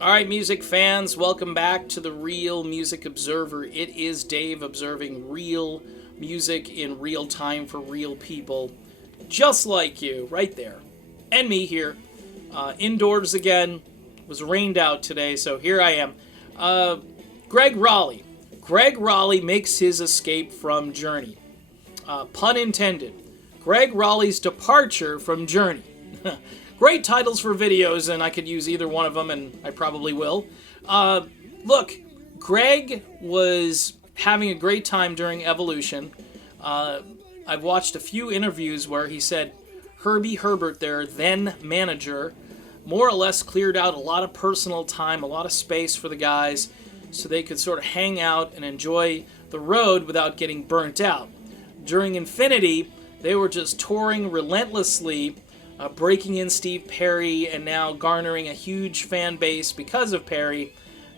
All right, music fans, welcome back to the Real Music Observer. It is Dave observing real music in real time for real people, just like you, right there. And me here, indoors again. It was rained out today, so here I am. Gregg Rolie. Gregg Rolie makes his escape from Journey. Pun intended. Gregg Rolie's departure from Journey. Great titles for videos, and I could use either one of them, and I probably will. Look, Gregg was having a great time during Evolution. I've watched a few interviews where he said Herbie Herbert, their then manager, more or less cleared out a lot of personal time, a lot of space for the guys, so they could sort of hang out and enjoy the road without getting burnt out. During Infinity, they were just touring relentlessly, breaking in Steve Perry and now garnering a huge fan base because of Perry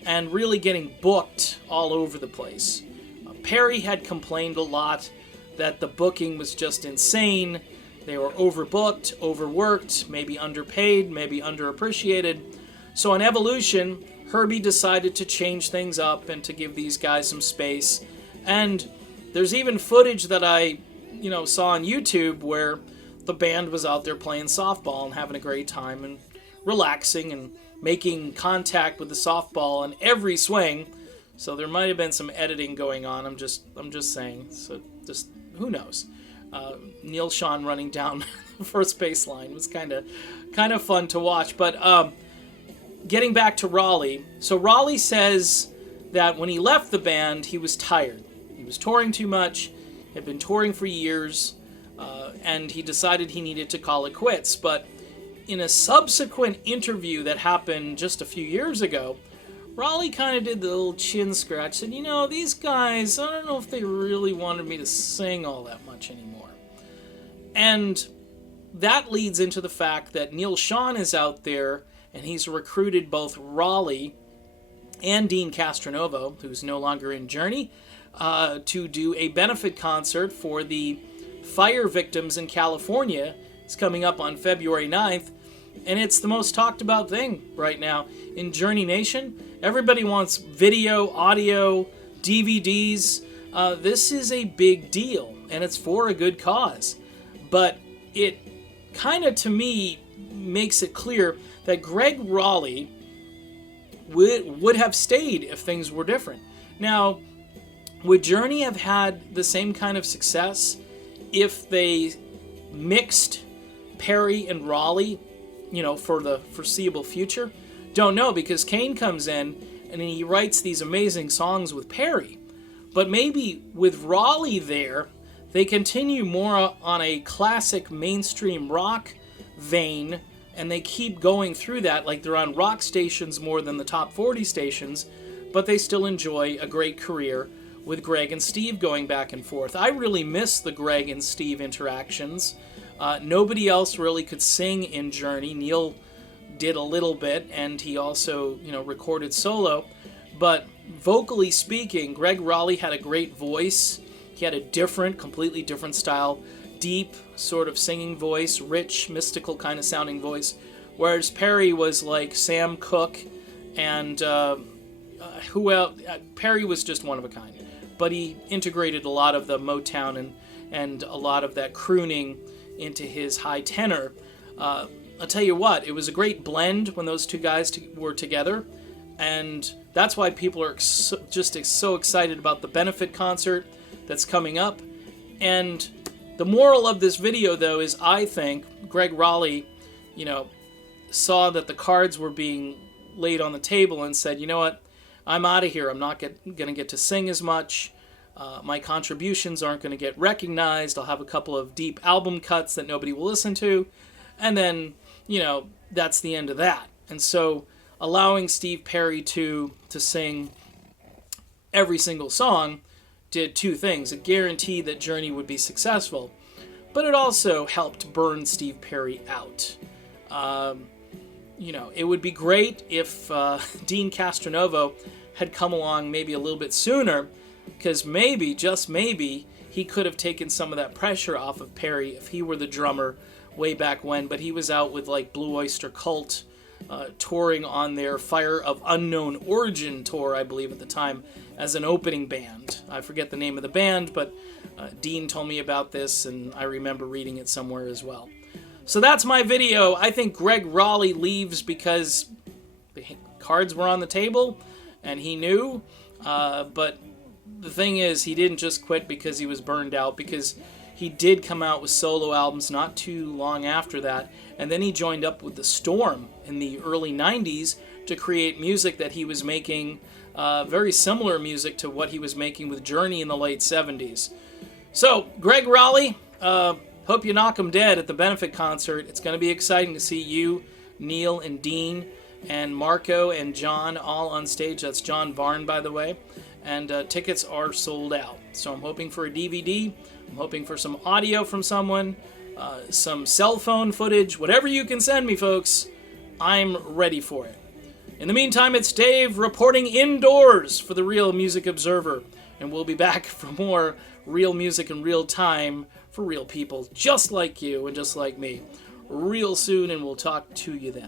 and really getting booked all over the place. Perry had complained a lot that the booking was just insane. They were overbooked, overworked, maybe underpaid, maybe underappreciated. So on Evolution, Herbie decided to change things up and to give these guys some space. And there's even footage that I, saw on YouTube where the band was out there playing softball and having a great time and relaxing and making contact with the softball on every swing. So there might have been some editing going on. I'm just saying. So just who knows? Neil Schon running down the first baseline was kind of fun to watch. But getting back to Rolie, so Rolie says that when he left the band, he was tired. He was touring too much. Had been touring for years. And he decided he needed to call it quits. But in a subsequent interview that happened just a few years ago, Rolie kind of did the little chin scratch, said, these guys, I don't know if they really wanted me to sing all that much anymore. And that leads into the fact that Neil Schon is out there, and he's recruited both Rolie and Dean Castronovo, who's no longer in Journey, to do a benefit concert for the fire victims in California. It's coming up on February 9th, and it's the most talked about thing right now in Journey Nation. Everybody wants video, audio, DVDs. This is a big deal, and it's for a good cause. But it kind of, to me, makes it clear that Gregg Rolie would have stayed if things were different. Now, would Journey have had the same kind of success if they mixed Perry and Rolie, for the foreseeable future? Don't know, because Kane comes in and he writes these amazing songs with Perry. But maybe with Rolie there, they continue more on a classic mainstream rock vein, and they keep going through that, like they're on rock stations more than the top 40 stations, but they still enjoy a great career with Gregg and Steve going back and forth. I really miss the Gregg and Steve interactions. Nobody else really could sing in Journey. Neil did a little bit, and he also, recorded solo. But vocally speaking, Gregg Rolie had a great voice. He had a completely different style, deep sort of singing voice, rich, mystical kind of sounding voice. Whereas Perry was like Sam Cooke, and who else? Perry was just one of a kind. But he integrated a lot of the Motown and a lot of that crooning into his high tenor. I'll tell you what, it was a great blend when those two guys were together, and that's why people are just so excited about the benefit concert that's coming up. And the moral of this video, though, is I think Gregg Rolie, saw that the cards were being laid on the table and said, you know what, I'm out of here. I'm not going to get to sing as much. My contributions aren't going to get recognized. I'll have a couple of deep album cuts that nobody will listen to. And then, that's the end of that. And so allowing Steve Perry to sing every single song did two things. It guaranteed that Journey would be successful, but it also helped burn Steve Perry out. It would be great if Dean Castronovo had come along maybe a little bit sooner, because maybe, just maybe, he could have taken some of that pressure off of Perry if he were the drummer way back when. But he was out with like Blue Oyster Cult touring on their Fire of Unknown Origin tour, I believe at the time, as an opening band. I forget the name of the band, but Dean told me about this, and I remember reading it somewhere as well. So that's my video. I think Gregg Rolie leaves because the cards were on the table, and he knew, but the thing is, he didn't just quit because he was burned out, because he did come out with solo albums not too long after that, and then he joined up with The Storm in the early 90s to create music that he was making, very similar music to what he was making with Journey in the late 70s. So, Gregg Rolie, hope you knock him dead at the benefit concert. It's going to be exciting to see you, Neil, and Dean, and Marco, and John all on stage. That's John Varn, by the way. And tickets are sold out. So I'm hoping for a DVD. I'm hoping for some audio from someone, some cell phone footage, whatever you can send me, folks. I'm ready for it. In the meantime, it's Dave reporting indoors for the Real Music Observer. And we'll be back for more real music in real time for real people just like you and just like me real soon, and we'll talk to you then.